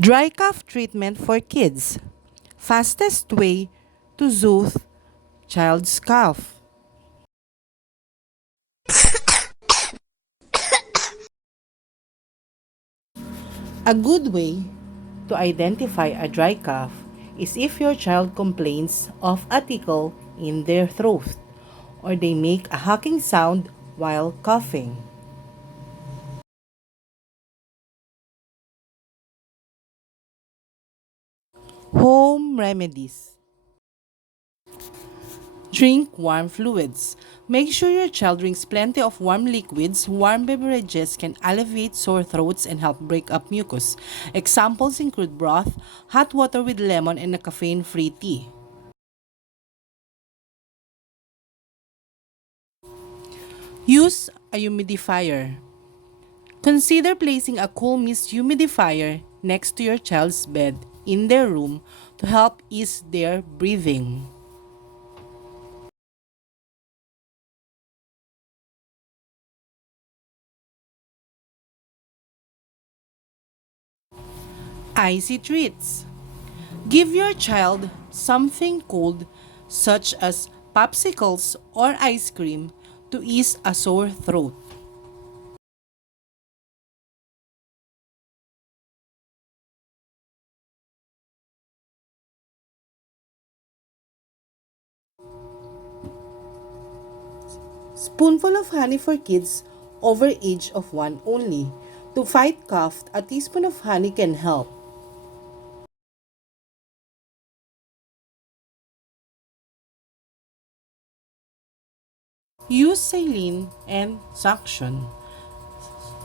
Dry cough treatment for kids. Fastest way to soothe child's cough. A good way to identify a dry cough is if your child complains of a tickle in their throat or they make a hacking sound while coughing. Home remedies. Drink warm fluids. Make sure your child drinks plenty of warm liquids. Warm beverages can alleviate sore throats and help break up mucus. Examples include broth, hot water with lemon, and a caffeine-free tea. Use a humidifier. Consider placing a cool mist humidifier next to your child's bed in their room to help ease their breathing. Icy treats. Give your child something cold, such as popsicles or ice cream, to ease a sore throat. Spoonful of honey for kids over age of 1 only. To fight cough, a teaspoon of honey can help. Use saline and suction.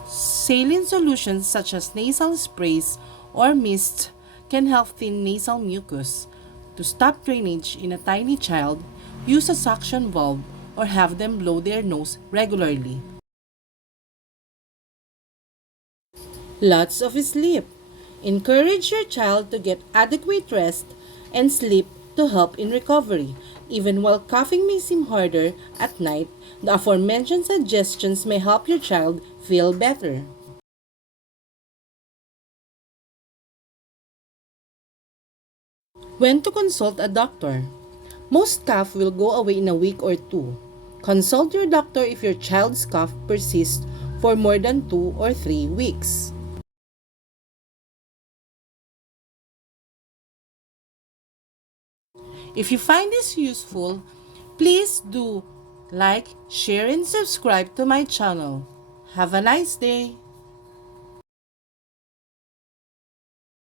Saline solutions such as nasal sprays or mist can help thin nasal mucus. To stop drainage in a tiny child, use a suction valve or have them blow their nose regularly. Lots of sleep. Encourage your child to get adequate rest and sleep to help in recovery. Even while coughing may seem harder at night, the aforementioned suggestions may help your child feel better. When to consult a doctor? Most cough will go away in a week or two. Consult your doctor if your child's cough persists for more than 2 or 3 weeks. If you find this useful, please do like, share, and subscribe to my channel. Have a nice day!